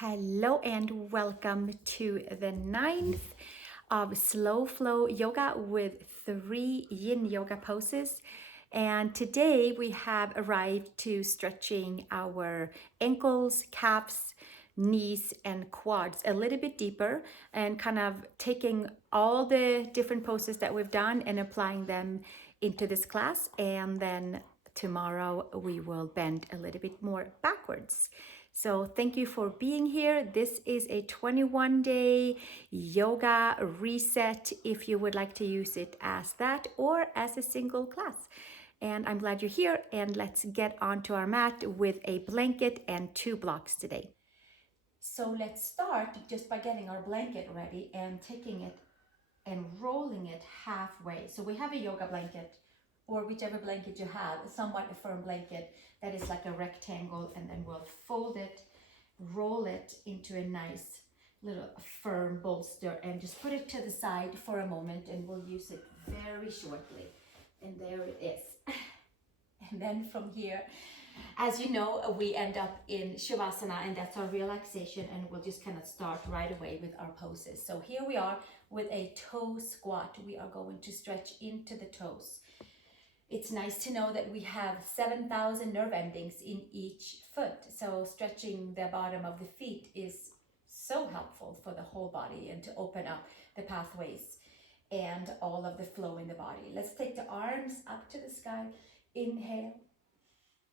Hello and welcome to the ninth of Slow Flow Yoga with 3 Yin Yoga Poses. And today we have arrived to stretching our ankles, calves, knees, and quads a little bit deeper and kind of taking all the different poses that we've done and applying them into this class. And then tomorrow we will bend a little bit more backwards. So thank you for being here. This is a 21-day yoga reset if you would like to use it as that or as a single class. And I'm glad you're here, and let's get onto our mat with a blanket and 2 blocks today. So let's start just by getting our blanket ready and taking it and rolling it halfway. So we have a yoga blanket or whichever blanket you have, somewhat a firm blanket that is like a rectangle, and then we'll fold it, roll it into a nice little firm bolster and just put it to the side for a moment, and we'll use it very shortly. And there it is. And then from here, as you know, we end up in Shavasana, and that's our relaxation, and we'll just kind of start right away with our poses. So here we are with a toe squat. We are going to stretch into the toes. It's nice to know that we have 7,000 nerve endings in each foot. So stretching the bottom of the feet is so helpful for the whole body and to open up the pathways and all of the flow in the body. Let's take the arms up to the sky. Inhale,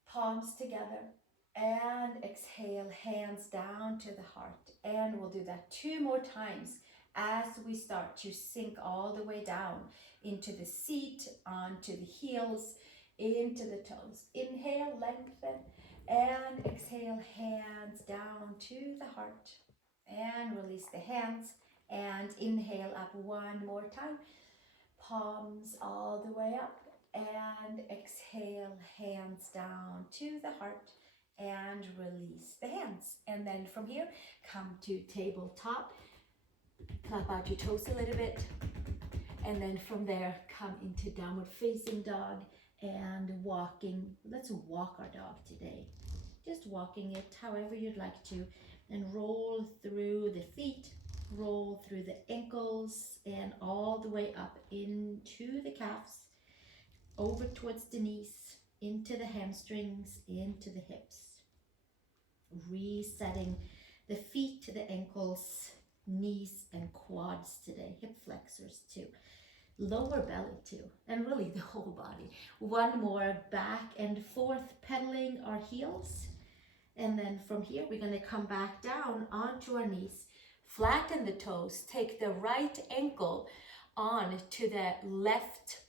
palms together, and exhale, hands down to the heart. And we'll do that 2 more times as we start to sink all the way down into the seat, onto the heels, into the toes. Inhale, lengthen, and exhale, hands down to the heart. And release the hands, and inhale up 1 more time. Palms all the way up, and exhale, hands down to the heart, and release the hands. And then from here, come to tabletop. Clap out your toes a little bit, and then from there come into downward facing dog and walking. Let's walk our dog today, just walking it however you'd like to, and roll through the feet, roll through the ankles, and all the way up into the calves, over towards the knees, into the hamstrings, into the hips. Resetting the feet to the ankles, knees, and quads today, hip flexors too, lower belly too, and really the whole body. 1 more, back and forth, pedaling our heels. And then from here, we're going to come back down onto our knees, flatten the toes, take the right ankle on to the left,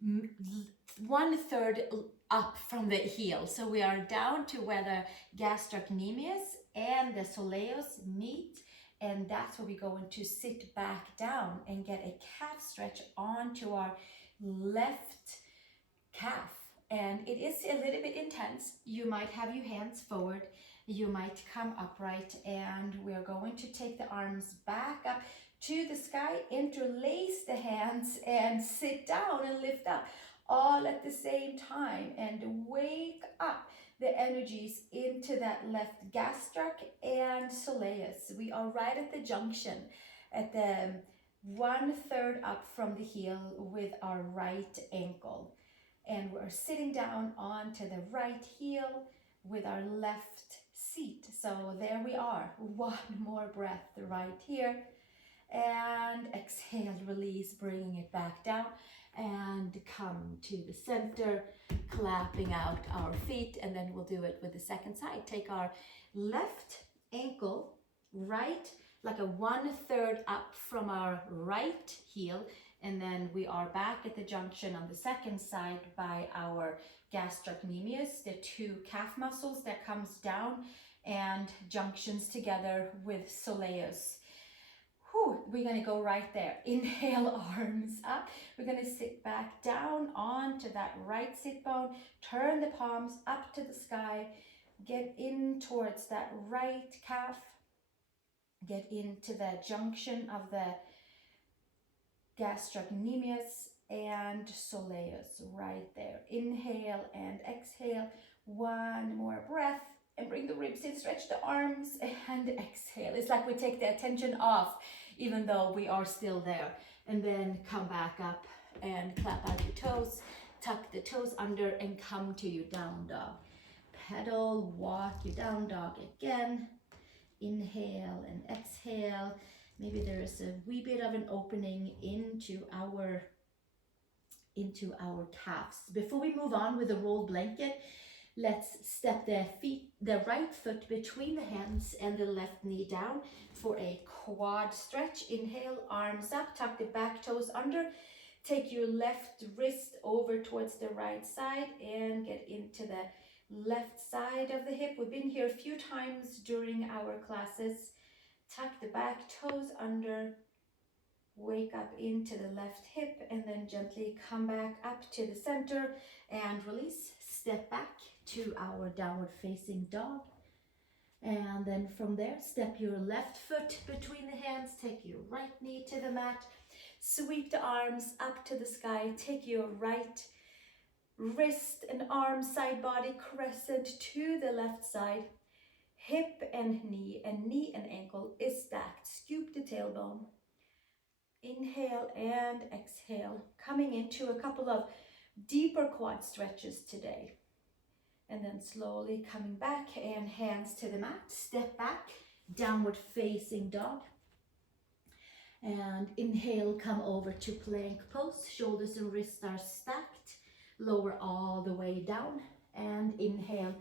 1/3 up from the heel. So we are down to where the gastrocnemius and the soleus meet, and that's where we're going to sit back down and get a calf stretch onto our left calf. And it is a little bit intense. You might have your hands forward, you might come upright, and we're going to take the arms back up to the sky, interlace the hands, and sit down and lift up all at the same time, and wake up the energies into that left gastric and soleus. We are right at the junction, at the 1/3 up from the heel with our right ankle. And we're sitting down onto the right heel with our left seat. So there we are. 1 more breath right here. And exhale, release, bringing it back down, and come to the center, clapping out our feet. And then we'll do it with the second side. Take our left ankle right, like a 1/3 up from our right heel, and then we are back at the junction on the second side by our gastrocnemius, the 2 calf muscles that comes down and junctions together with soleus. We're going to go right there. Inhale, arms up. We're going to sit back down onto that right sit bone. Turn the palms up to the sky. Get in towards that right calf. Get into the junction of the gastrocnemius and soleus right there. Inhale and exhale. 1 more breath. and bring the ribs in, stretch the arms, and exhale. It's like we take the attention off, even though we are still there. And then come back up and clap out your toes, tuck the toes under, and come to your down dog. Pedal, walk your down dog again. Inhale and exhale. Maybe there is a wee bit of an opening into our calves. Before we move on with the rolled blanket, let's step the right foot between the hands and the left knee down for a quad stretch. Inhale, arms up, tuck the back toes under. Take your left wrist over towards the right side and get into the left side of the hip. We've been here a few times during our classes. Tuck the back toes under. Wake up into the left hip and then gently come back up to the center and release. Step back to our downward facing dog. And then from there, step your left foot between the hands, take your right knee to the mat, sweep the arms up to the sky, take your right wrist and arm, side body crescent to the left side, hip and knee and ankle is stacked. Scoop the tailbone. Inhale and exhale, coming into a couple of deeper quad stretches today. And then slowly coming back and hands to the mat, step back, downward facing dog. And inhale, come over to plank pose, shoulders and wrists are stacked, lower all the way down. And inhale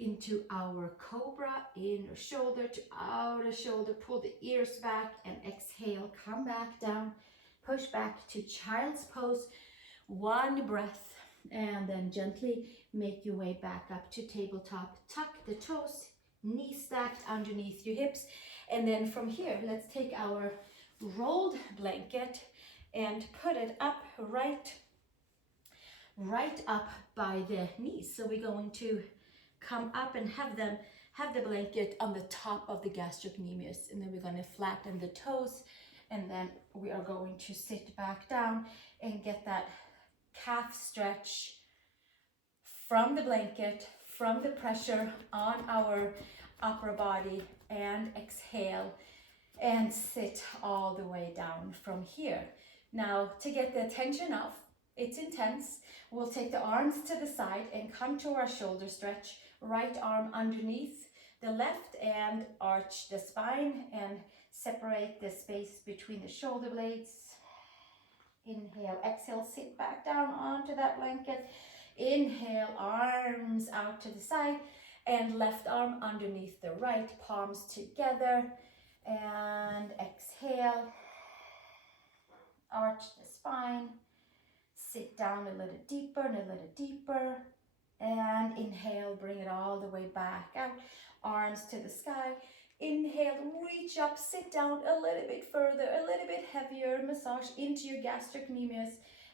into our cobra, inner shoulder to outer shoulder, pull the ears back and exhale, come back down, push back to child's pose, one breath, and then gently make your way back up to tabletop. Tuck the toes, knees stacked underneath your hips, and then from here, let's take our rolled blanket and put it up right up by the knees. So we're going to come up and have the blanket on the top of the gastrocnemius, and then we're going to flatten the toes, and then we are going to sit back down and get that calf stretch from the blanket, from the pressure on our upper body, and exhale and sit all the way down from here. Now, to get the attention off, it's intense, we'll take the arms to the side and come to our shoulder stretch. Right arm underneath the left and arch the spine and separate the space between the shoulder blades. Inhale, exhale, sit back down onto that blanket. Inhale, arms out to the side and left arm underneath the right, palms together. And exhale, arch the spine, sit down a little deeper and a little deeper. And inhale, bring it all the way back out, arms to the sky. Inhale, reach up, sit down a little bit further, a little bit heavier, massage into your gastrocnemius.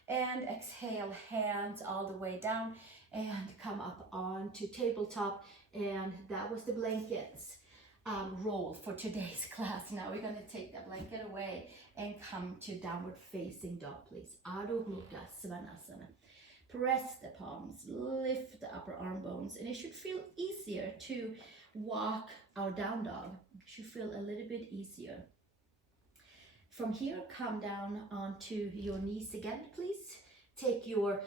And exhale, hands all the way down and come up onto tabletop. And that was the blankets roll for today's class. Now we're going to take that blanket away and come to downward facing dog, please. Adho Mukha Svanasana. Press the palms, lift the upper arm bones, and it should feel easier to walk our down dog. It should feel a little bit easier. From here, come down onto your knees again, please. Take your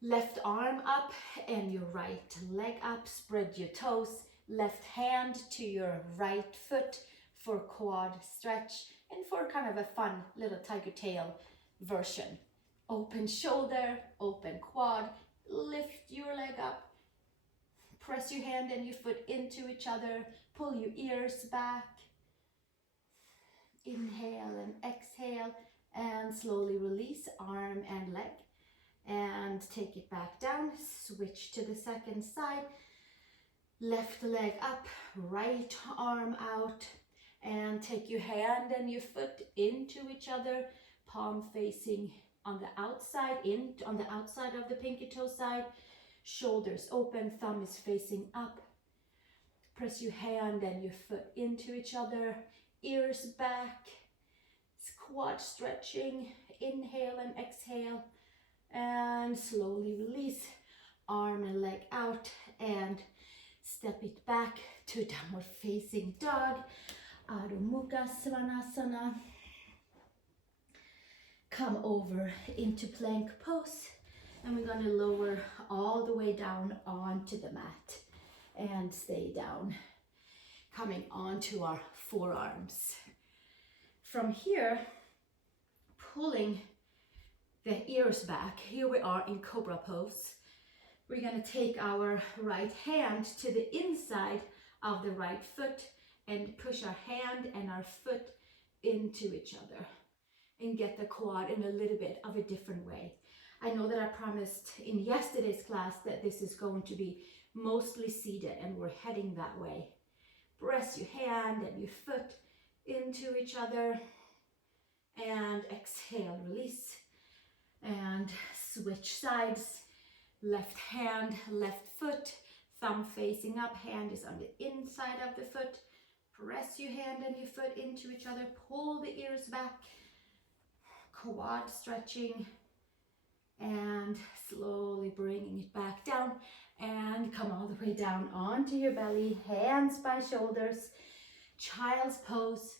left arm up and your right leg up. Spread your toes. Left hand to your right foot for quad stretch and for kind of a fun little tiger tail version. Open shoulder, open quad, lift your leg up, press your hand and your foot into each other, pull your ears back, inhale and exhale, and slowly release arm and leg, and take it back down, switch to the second side, left leg up, right arm out, and take your hand and your foot into each other, palm facing on the outside, on the outside of the pinky toe side, shoulders open, thumb is facing up. Press your hand and your foot into each other, ears back, quad stretching, inhale and exhale, and slowly release, arm and leg out, and Step it back to downward facing dog, Adho Mukha Svanasana. Come over into plank pose, and we're going to lower all the way down onto the mat and stay down, coming onto our forearms. From here, pulling the ears back, here we are in Cobra pose. We're going to take our right hand to the inside of the right foot and push our hand and our foot into each other and get the quad in a little bit of a different way. I know that I promised in yesterday's class that this is going to be mostly seated, and we're heading that way. Press your hand and your foot into each other and exhale, release, and switch sides. Left hand, left foot, thumb facing up, hand is on the inside of the foot. Press your hand and your foot into each other, pull the ears back, quad stretching, and slowly bringing it back down, and come all the way down onto your belly, hands by shoulders, child's pose,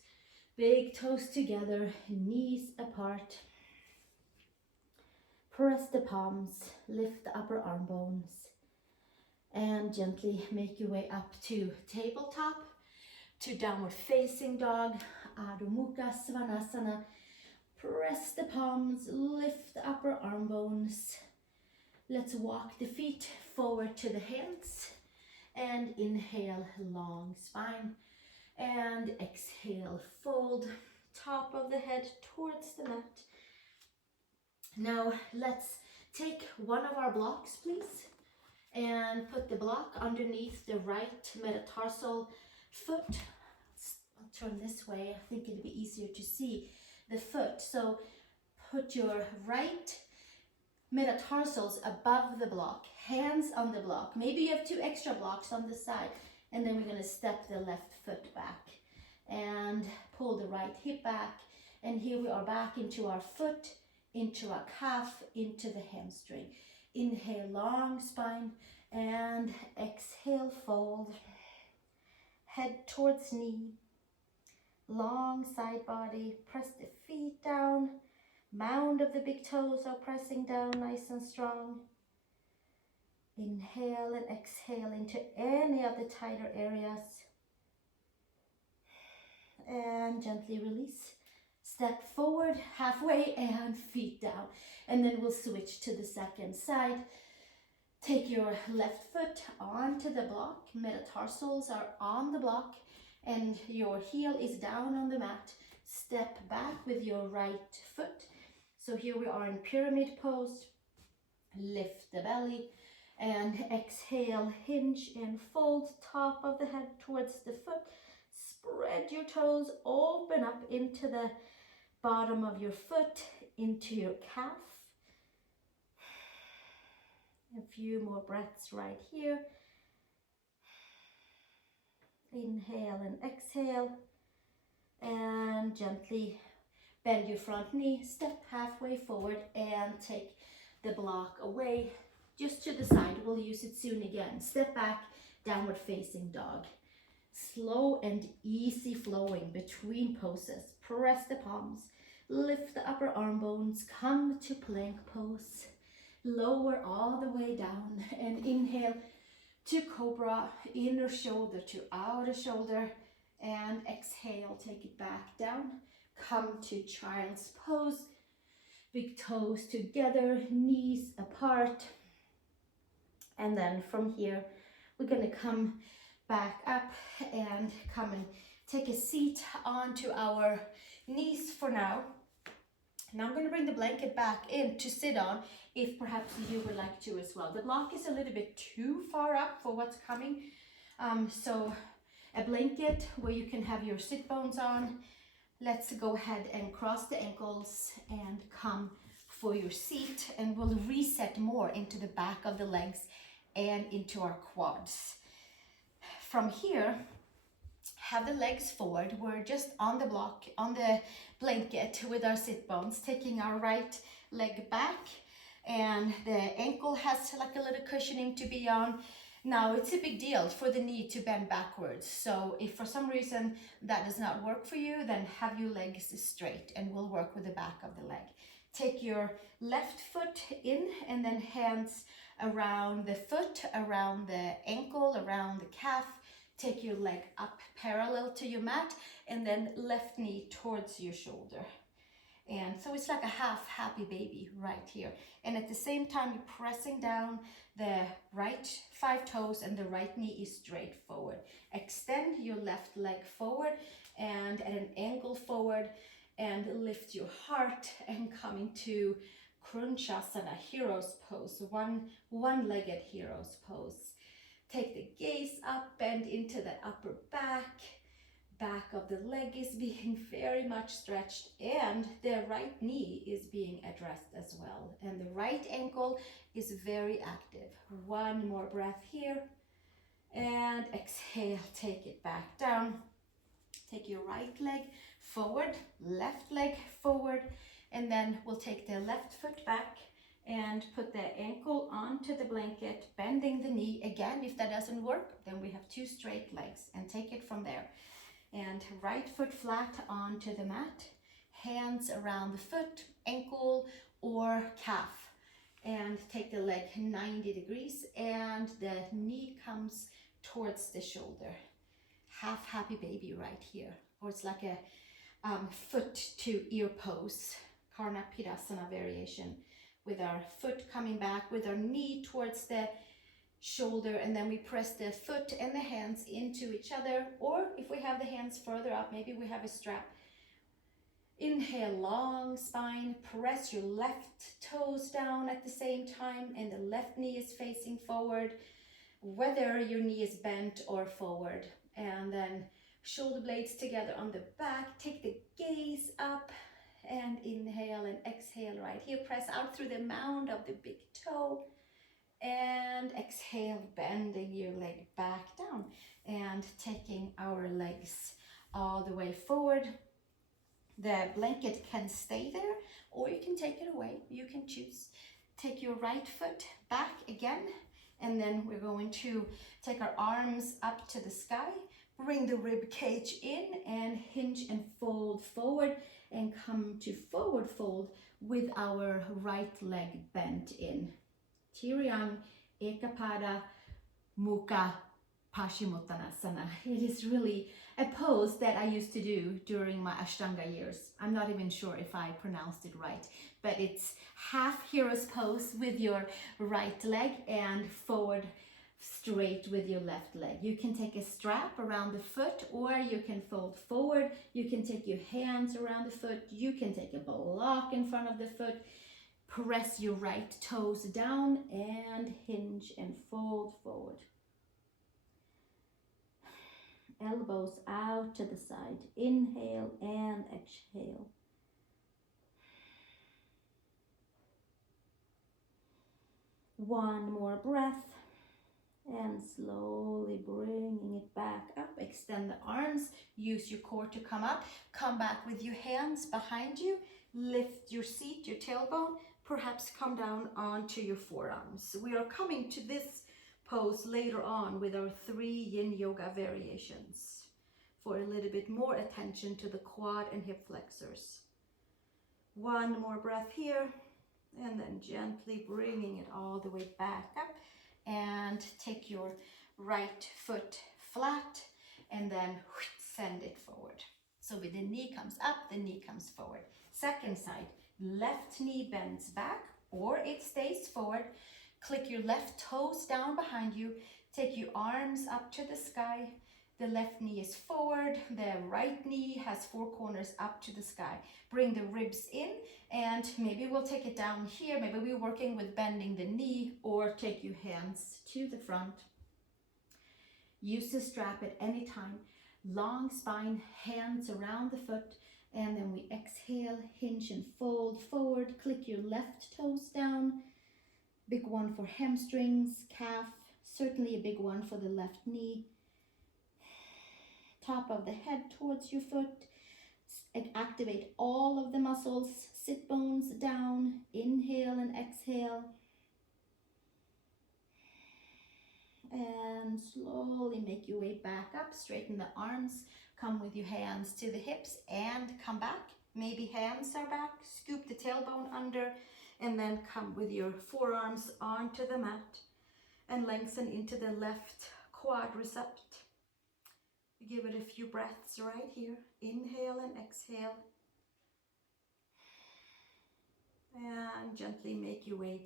big toes together, knees apart. Press the palms, lift the upper arm bones, and gently make your way up to tabletop, to downward facing dog, Adho Mukha Svanasana. Press the palms, lift the upper arm bones. Let's walk the feet forward to the hands, and inhale, long spine, and exhale, fold top of the head towards the mat. Now let's take one of our blocks, please, and put the block underneath the right metatarsal foot. I'll turn this way, I think it'll be easier to see the foot. So put your right metatarsals above the block, hands on the block. Maybe you have 2 extra blocks on the side, and then we're going to step the left foot back and pull the right hip back, and here we are back into our foot, into our calf, into the hamstring. Inhale, long spine, and exhale, fold. Head towards knee, long side body, press the feet down, mound of the big toes are pressing down nice and strong. Inhale and exhale into any of the tighter areas, and gently release. Step forward halfway and feet down, and then we'll switch to the second side. Take your left foot onto the block, metatarsals are on the block, and your heel is down on the mat. Step back with your right foot. So here we are in pyramid pose. Lift the belly and exhale, hinge and fold top of the head towards the foot. Spread your toes, open up into the bottom of your foot, into your calf. A few more breaths right here. Inhale and exhale, and gently bend your front knee, step halfway forward, and take the block away just to the side. We'll use it soon again. Step back, downward facing dog. Slow and easy flowing between poses. Press the palms, lift the upper arm bones, come to plank pose. Lower all the way down, and inhale to cobra, inner shoulder to outer shoulder, and exhale, take it back down. Come to child's pose, big toes together, knees apart. And then from here, we're gonna come back up and come and take a seat onto our knees for now. Now I'm going to bring the blanket back in to sit on, if perhaps you would like to as well. The block is a little bit too far up for what's coming. So a blanket where you can have your sit bones on. Let's go ahead and cross the ankles and come for your seat, and we'll reset more into the back of the legs and into our quads. From here, have the legs forward. We're just on the block, on the blanket with our sit bones, taking our right leg back, and the ankle has like a little cushioning to be on, Now, it's a big deal for the knee to bend backwards. So if for some reason that does not work for you, then have your legs straight and we'll work with the back of the leg. Take your left foot in and then hands around the foot, around the ankle, around the calf. Take your leg up parallel to your mat and then left knee towards your shoulder. And so it's like a half happy baby right here. And at the same time, you're pressing down the right 5 toes and the right knee is straight forward. Extend your left leg forward and at an angle forward and lift your heart and come into Shavasana, hero's pose, one-legged hero's pose. Take the gaze up, bend into the upper back. Back of the leg is being very much stretched and the right knee is being addressed as well. And the right ankle is very active. One more breath here and exhale, take it back down. Take your right leg forward, left leg forward, and then we'll take the left foot back and put the ankle onto the blanket, bending the knee. Again, if that doesn't work, then we have 2 straight legs and take it from there. And right foot flat onto the mat, hands around the foot, ankle or calf. And take the leg 90 degrees and the knee comes towards the shoulder. Half happy baby right here. Or it's like a foot to ear pose, Karnapidasana variation. With our foot coming back, with our knee towards the shoulder, and then we press the foot and the hands into each other, or if we have the hands further up, maybe we have a strap. Inhale, long spine, press your left toes down at the same time and the left knee is facing forward, whether your knee is bent or forward. And then shoulder blades together on the back, take the gaze up and inhale and exhale right here. Press out through the mound of the big toe. And exhale, bending your leg back down and taking our legs all the way forward. The blanket can stay there or you can take it away. You can choose. Take your right foot back again and then we're going to take our arms up to the sky. Bring the rib cage in and hinge and fold forward and come to forward fold with our right leg bent in. Tiruyang Ekapada Mukha Paschimottanasana. It is really a pose that I used to do during my Ashtanga years. I'm not even sure if I pronounced it right, but it's half hero's pose with your right leg and forward straight with your left leg. You can take a strap around the foot or you can fold forward. You can take your hands around the foot. You can take a block in front of the foot. Press your right toes down and hinge and fold forward. Elbows out to the side. Inhale and exhale. One more breath and slowly bringing it back up. Extend the arms. Use your core to come up. Come back with your hands behind you. Lift your seat, your tailbone. Perhaps come down onto your forearms. We are coming to this pose later on with our 3 Yin Yoga variations for a little bit more attention to the quad and hip flexors. One more breath here and then gently bringing it all the way back up and take your right foot flat and then send it forward. So with the knee comes up, the knee comes forward. Second side. Left knee bends back or it stays forward. Click your left toes down behind you. Take your arms up to the sky. The left knee is forward. The right knee has 4 corners up to the sky. Bring the ribs in and maybe we'll take it down here. Maybe we're working with bending the knee or take your hands to the front. Use the strap at any time. Long spine, hands around the foot. And then we exhale, hinge and fold forward. Click your left toes down. Big one for hamstrings, calf. Certainly a big one for the left knee. Top of the head towards your foot. Activate all of the muscles. Sit bones down. Inhale and exhale. And slowly make your way back up. Straighten the arms. Come with your hands to the hips and come back. Maybe hands are back. Scoop the tailbone under and then come with your forearms onto the mat and lengthen into the left quadricep. Give it a few breaths right here. Inhale and exhale. And gently make your way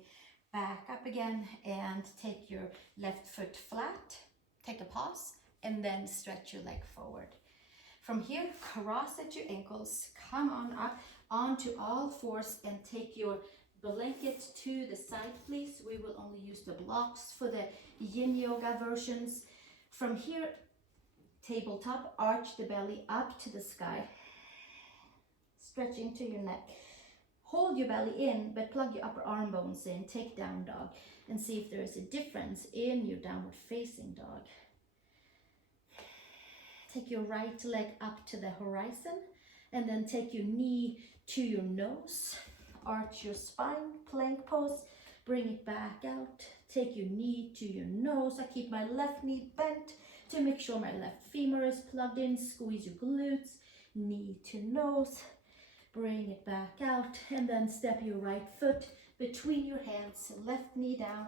back up again and take your left foot flat. Take a pause and then stretch your leg forward. From here, cross at your ankles. Come on up onto all fours and take your blanket to the side, please. We will only use the blocks for the Yin Yoga versions. From here, tabletop, arch the belly up to the sky. Stretch into your neck. Hold your belly in, but plug your upper arm bones in. Take down dog and see if there is a difference in your downward facing dog. Take your right leg up to the horizon and then take your knee to your nose. Arch your spine, plank pose. Bring it back out. Take your knee to your nose. I keep my left knee bent to make sure my left femur is plugged in. Squeeze your glutes, knee to nose. Bring it back out and then step your right foot between your hands, left knee down.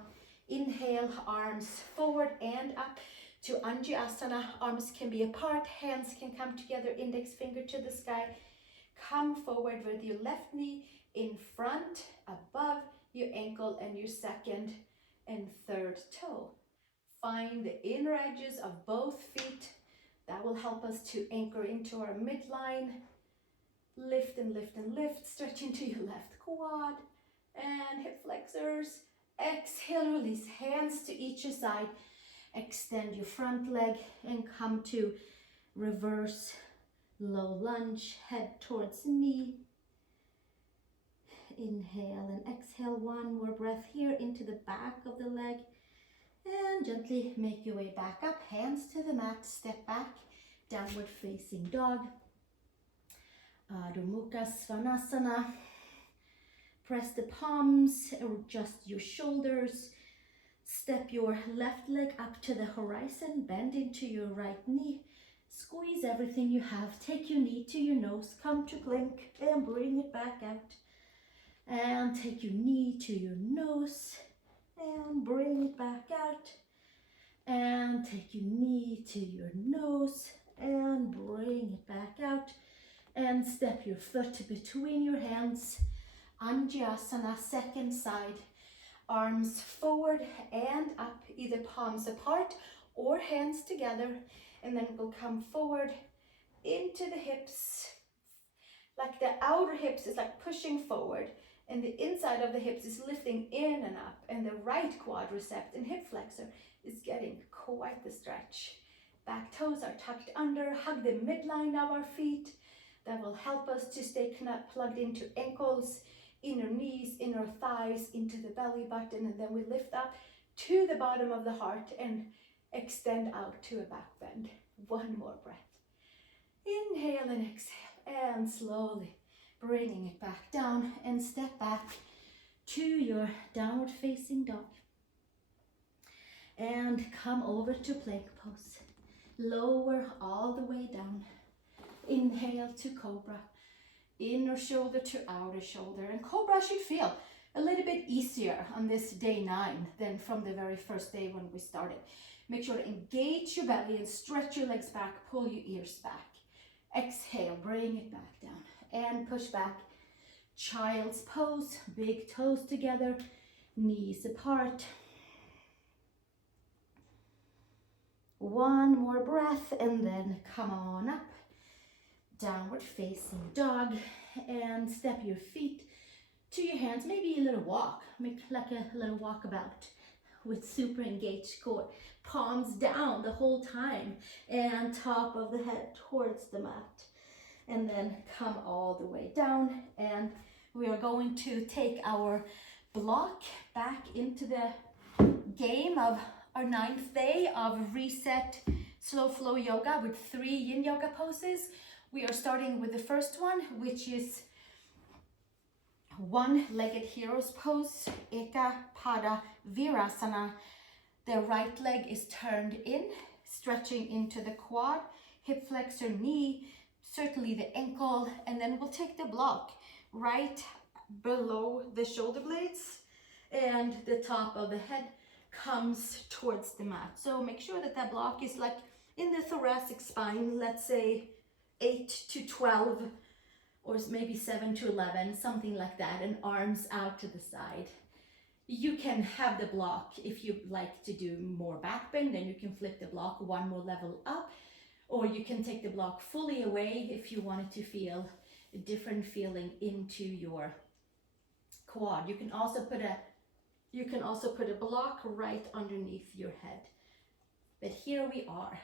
Inhale, arms forward and up to Anjasana. Arms can be apart, hands can come together, index finger to the sky. Come forward with your left knee in front, above your ankle and your second and third toe. Find the inner edges of both feet. That will help us to anchor into our midline. Lift and lift and lift. Stretch into your left quad and hip flexors. Exhale, release hands to each side. Extend your front leg and come to reverse low lunge, head towards knee. Inhale and exhale. One more breath here into the back of the leg. And gently make your way back up. Hands to the mat. Step back. Downward facing dog. Adho Mukha Svanasana. Press the palms, adjust your shoulders. Step your left leg up to the horizon, bend into your right knee. Squeeze everything you have. Take your knee to your nose, come to plank and bring it back out. And take your knee to your nose and bring it back out. And take your knee to your nose and bring it back out. And step your foot between your hands. Anjasana, second side. Arms forward and up, either palms apart or hands together. And then we'll come forward into the hips. Like the outer hips is like pushing forward. And the inside of the hips is lifting in and up. And the right quadricep and hip flexor is getting quite the stretch. Back toes are tucked under. Hug the midline of our feet. That will help us to stay plugged into ankles, inner knees, inner thighs, into the belly button, and then we lift up to the bottom of the heart and extend out to a back bend. One more breath. Inhale and exhale, and slowly bringing it back down and step back to your downward facing dog. And come over to plank pose. Lower all the way down. Inhale to cobra, inner shoulder to outer shoulder. And cobra should feel a little bit easier on this day 9 than from the very first day when we started. Make sure to engage your belly and stretch your legs back, pull your ears back. Exhale, bring it back down and push back. Child's pose, big toes together, knees apart. One more breath and then come on up. Downward facing dog, and step your feet to your hands. Maybe a little walk, make like a little walkabout with super engaged core. Palms down the whole time and top of the head towards the mat. And then come all the way down, and we are going to take our block back into the game of our 9th day of reset slow flow yoga with 3 Yin Yoga poses. We are starting with the first one, which is one-legged hero's pose, Eka Pada Virasana. The right leg is turned in, stretching into the quad, hip flexor, knee, certainly the ankle, and then we'll take the block right below the shoulder blades, and the top of the head comes towards the mat. So make sure that that block is like in the thoracic spine, let's say 8 to 12, or maybe 7 to 11, something like that, and arms out to the side. You can have the block if you like to do more back bend, then you can flip the block one more level up, or you can take the block fully away if you wanted to feel a different feeling into your quad. You can also put a block right underneath your head. But here we are.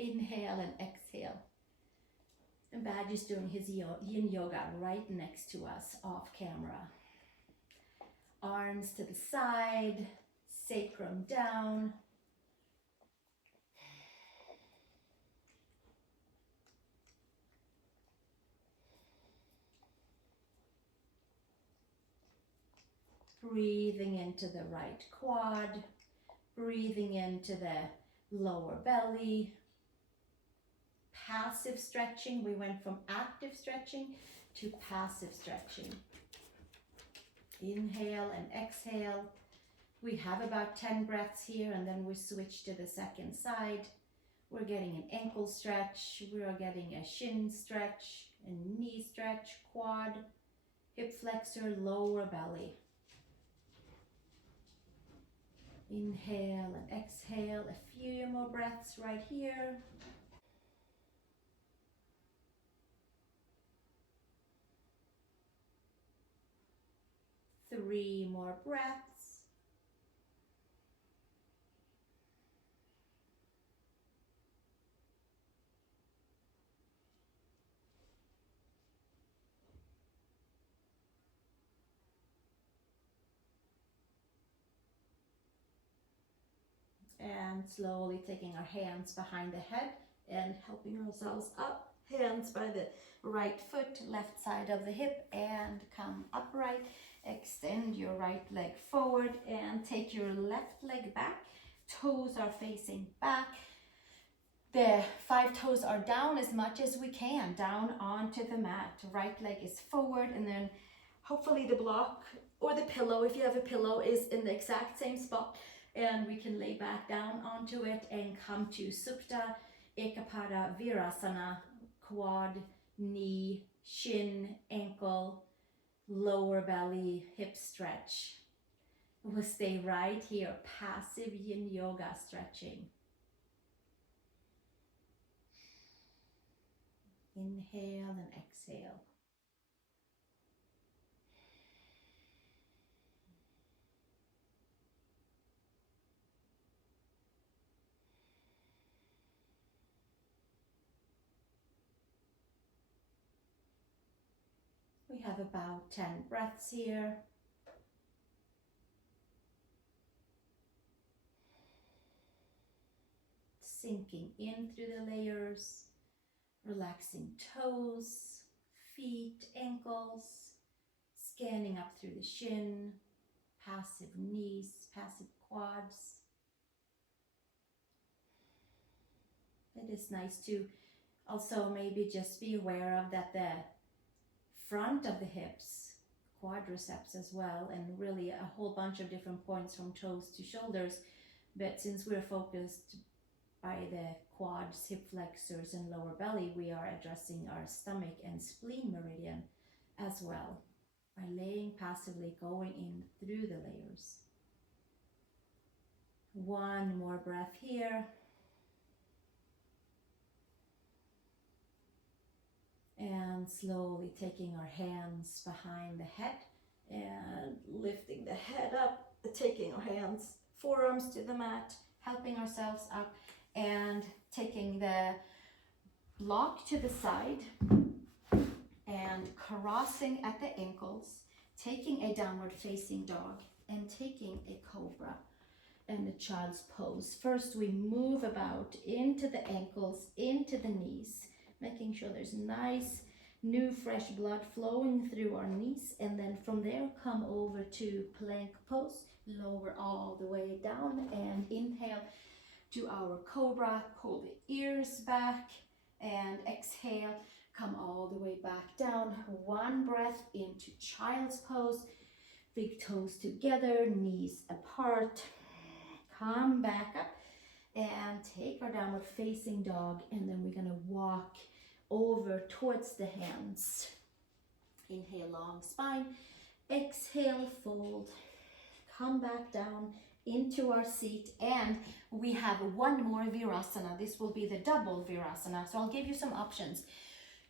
Inhale and exhale. And Badge is doing his Yin Yoga right next to us off camera. Arms to the side, sacrum down. Breathing into the right quad, breathing into the lower belly. Passive stretching, we went from active stretching to passive stretching. Inhale and exhale. We have about 10 breaths here, and then we switch to the second side. We're getting an ankle stretch, we are getting a shin stretch, a knee stretch, quad, hip flexor, lower belly. Inhale and exhale, a few more breaths right here. Three more breaths. And slowly taking our hands behind the head and helping ourselves up. Hands by the right foot, left side of the hip, and come upright. Extend your right leg forward and take your left leg back. Toes are facing back. The 5 toes are down as much as we can, down onto the mat. Right leg is forward, and then hopefully the block or the pillow, if you have a pillow, is in the exact same spot. And we can lay back down onto it and come to Supta, Ekapada, Virasana, quad, knee, shin, ankle, lower belly, hip stretch. We'll stay right here, passive Yin Yoga stretching. Inhale and exhale. We have about 10 breaths here. Sinking in through the layers, relaxing toes, feet, ankles, scanning up through the shin, passive knees, passive quads. It is nice to also maybe just be aware of that the front of the hips, quadriceps as well, and really a whole bunch of different points from toes to shoulders. But since we're focused by the quads, hip flexors, and lower belly, we are addressing our stomach and spleen meridian as well by laying passively, going in through the layers. One more breath here. And slowly taking our hands behind the head and lifting the head up, taking our hands, forearms to the mat, helping ourselves up, and taking the block to the side and crossing at the ankles, taking a downward facing dog, and taking a cobra and a child's pose. First, we move about into the ankles, into the knees, making sure there's nice new fresh blood flowing through our knees, and then from there come over to plank pose. Lower all the way down and inhale to our cobra. Pull the ears back and exhale. Come all the way back down. One breath into child's pose. Big toes together, knees apart. Come back up and take our downward facing dog, and then we're gonna walk over towards the hands. Inhale, long spine. Exhale, fold. Come back down into our seat, and we have one more virasana. This will be the double virasana, so I'll give you some options.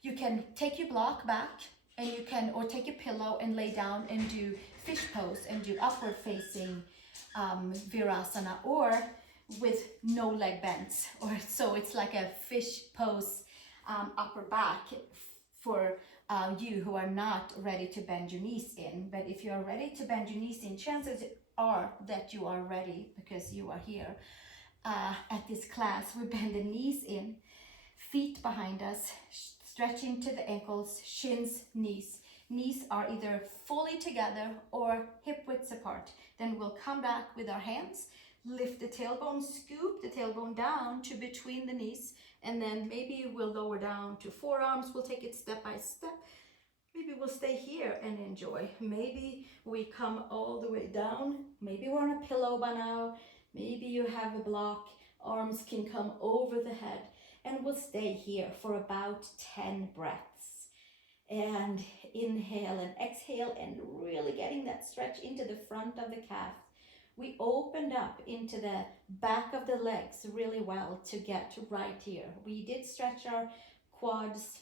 You can take your block back, and you can, or take a pillow and lay down and do fish pose and do upward facing virasana, or with no leg bends, or so it's like a fish pose upper back for you who are not ready to bend your knees in. But if you are ready to bend your knees in, chances are that you are ready because you are here at this class. We bend the knees in, feet behind us, stretching to the ankles, shins, knees. Knees are either fully together or hip widths apart. Then we'll come back with our hands, lift the tailbone, scoop the tailbone down to between the knees, and then maybe we'll lower down to forearms. We'll take it step by step. Maybe we'll stay here and enjoy. Maybe we come all the way down. Maybe we're on a pillow by now. Maybe you have a block. Arms can come over the head, and we'll stay here for about 10 breaths. And inhale and exhale, and really getting that stretch into the front of the calf. We opened up into the back of the legs really well to get right here. We did stretch our quads,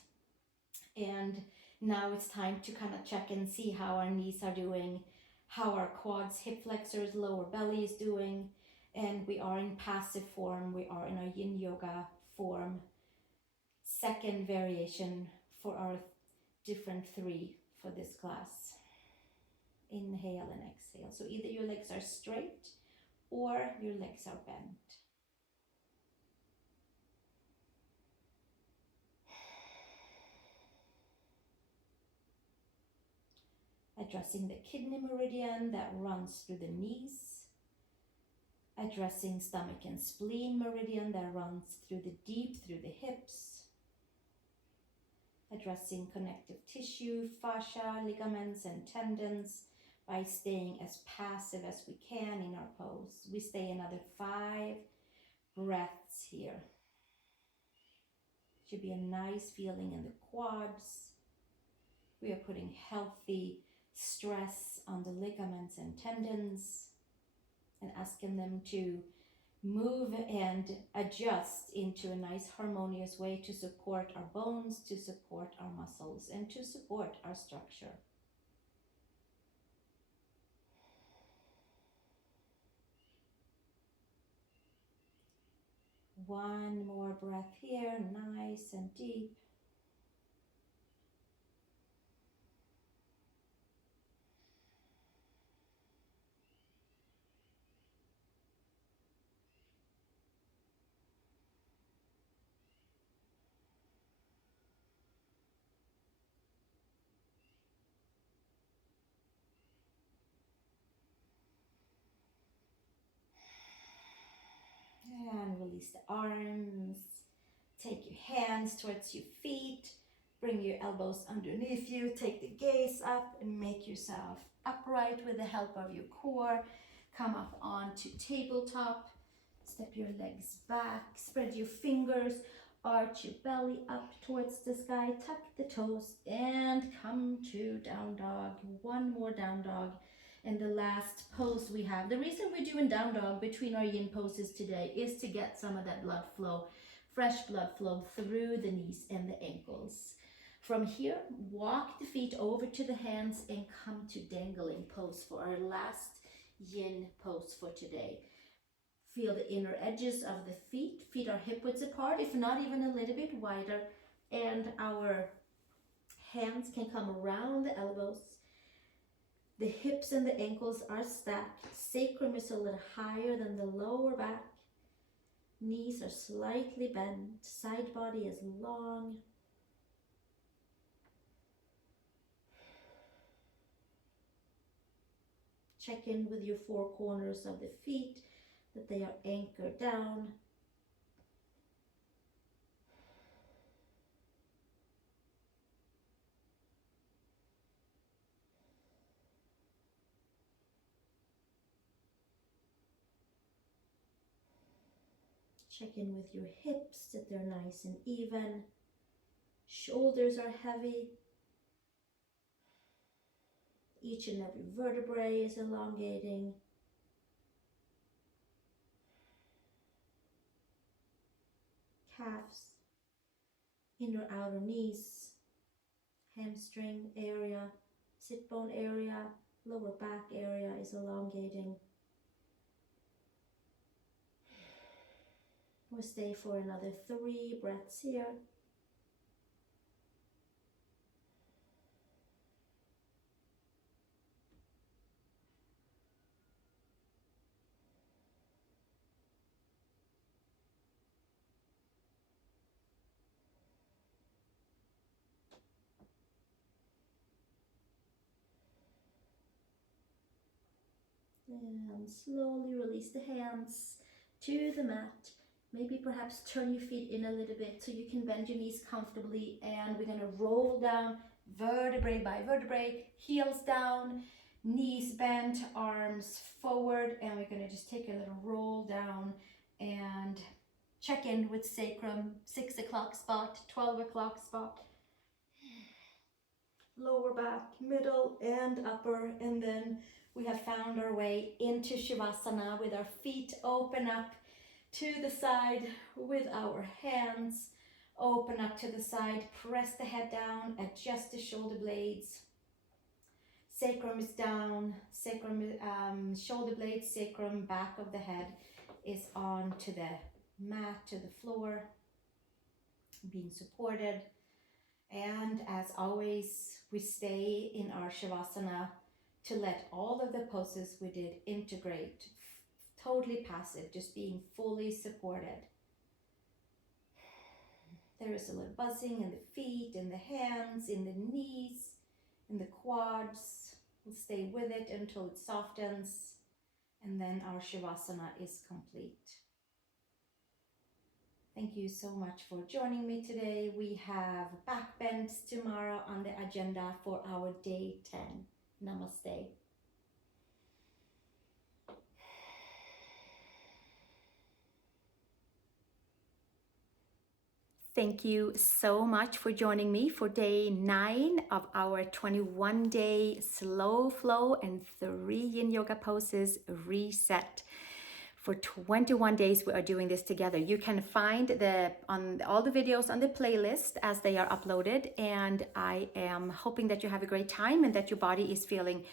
and now it's time to kind of check and see how our knees are doing, how our quads, hip flexors, lower belly is doing. And we are in passive form. We are in our Yin Yoga form. Second variation for our different 3 for this class. Inhale and exhale. So either your legs are straight or your legs are bent. Addressing the kidney meridian that runs through the knees. Addressing stomach and spleen meridian that runs through the hips. Addressing connective tissue, fascia, ligaments, and tendons by staying as passive as we can in our pose. We stay another 5 breaths here. Should be a nice feeling in the quads. We are putting healthy stress on the ligaments and tendons and asking them to move and adjust into a nice harmonious way to support our bones, to support our muscles, and to support our structure. One more breath here, nice and deep. And release the arms. Take your hands towards your feet. Bring your elbows underneath you. Take the gaze up and make yourself upright with the help of your core. Come up onto tabletop. Step your legs back. Spread your fingers. Arch your belly up towards the sky. Tuck the toes and come to down dog. One more down dog. And the last pose we have. The reason we're doing down dog between our yin poses today is to get some of that blood flow, fresh blood flow through the knees and the ankles. From here, walk the feet over to the hands and come to dangling pose for our last yin pose for today. Feel the inner edges of the feet. Feet are hip widths apart, if not even a little bit wider. And our hands can come around the elbows. The hips and the ankles are stacked. Sacrum is a little higher than the lower back. Knees are slightly bent. Side body is long. Check in with your four corners of the feet, that they are anchored down. Check in with your hips, that they're nice and even. Shoulders are heavy. Each and every vertebrae is elongating. Calves, inner outer knees, hamstring area, sit bone area, lower back area is elongating. We'll stay for another 3 breaths here. And slowly release the hands to the mat. Maybe perhaps turn your feet in a little bit so you can bend your knees comfortably. And we're going to roll down vertebrae by vertebrae, heels down, knees bent, arms forward. And we're going to just take a little roll down and check in with sacrum, 6 o'clock spot, 12 o'clock spot. Lower back, middle and upper, and then we have found our way into Shavasana with our feet open up to the side with our hands. Open up to the side, press the head down, adjust the shoulder blades. Sacrum is down, sacrum, shoulder blades, sacrum, back of the head is on to the mat, to the floor, being supported. And as always, we stay in our Shavasana to let all of the poses we did integrate, totally passive, just being fully supported. There is a little buzzing in the feet, in the hands, in the knees, in the quads. We'll stay with it until it softens, and then our Shavasana is complete. Thank you so much for joining me today. We have back bends tomorrow on the agenda for our day 10. Namaste. Thank you so much for joining me for day 9 of our 21-day slow flow and 3 Yin Yoga Poses reset. For 21 days we are doing this together. You can find all the videos on the playlist as they are uploaded, and I am hoping that you have a great time and that your body is feeling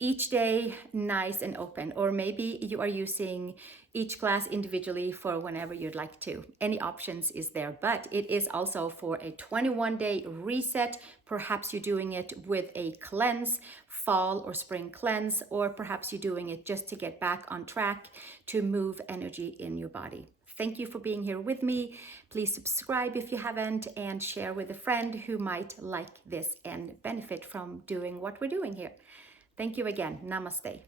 each day nice and open, or maybe you are using each class individually for whenever you'd like to. Any options is there, but it is also for a 21-day reset. Perhaps you're doing it with a cleanse, fall or spring cleanse, or perhaps you're doing it just to get back on track to move energy in your body. Thank you for being here with me. Please subscribe if you haven't, and share with a friend who might like this and benefit from doing what we're doing here. Thank you again. Namaste.